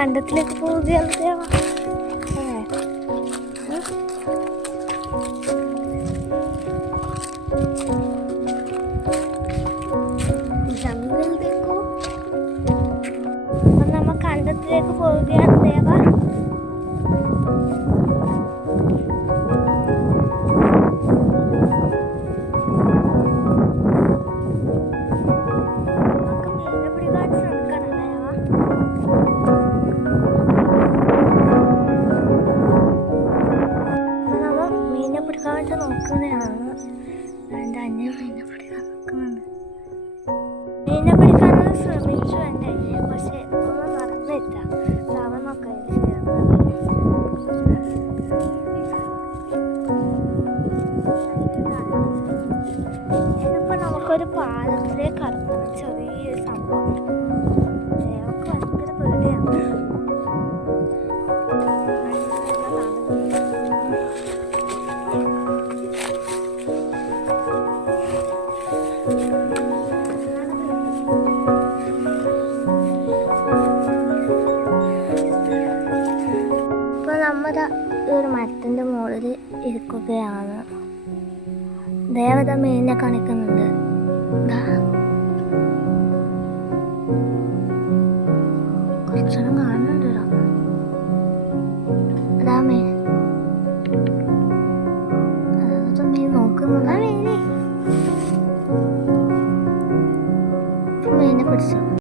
കണ്ടത്തിലേക്ക് പോവുകയാണ് ദേവ. നമ്മ കണ്ടത്തിലേക്ക് പോവുകയാണ് ദേവ. നോക്കുന്നതാണ് എൻ്റെ അന്യം മീനെ പിടിക്കാൻ നോക്കുന്നുണ്ട്. മീനെ പിടിക്കാനുള്ള ശ്രമിച്ചു എൻ്റെ അന്യം, പക്ഷെ ഒന്നും നടന്നില്ല. അവനൊക്കെ ഇതിപ്പോ നമുക്കൊരു പാലത്തിലേക്ക് കടക്കുന്ന ചെറിയൊരു സംഭവം. നമുക്ക് ഭയങ്കര പേടിയാണ്. നമ്മുടെ ഒരു മരത്തിൻ്റെ മുകളിൽ ഇരിക്കുകയാണ്. ദേവത മീനിനെ കാണിക്കുന്നുണ്ട്. കുറച്ചെണ്ണം കാണുന്നുണ്ട്.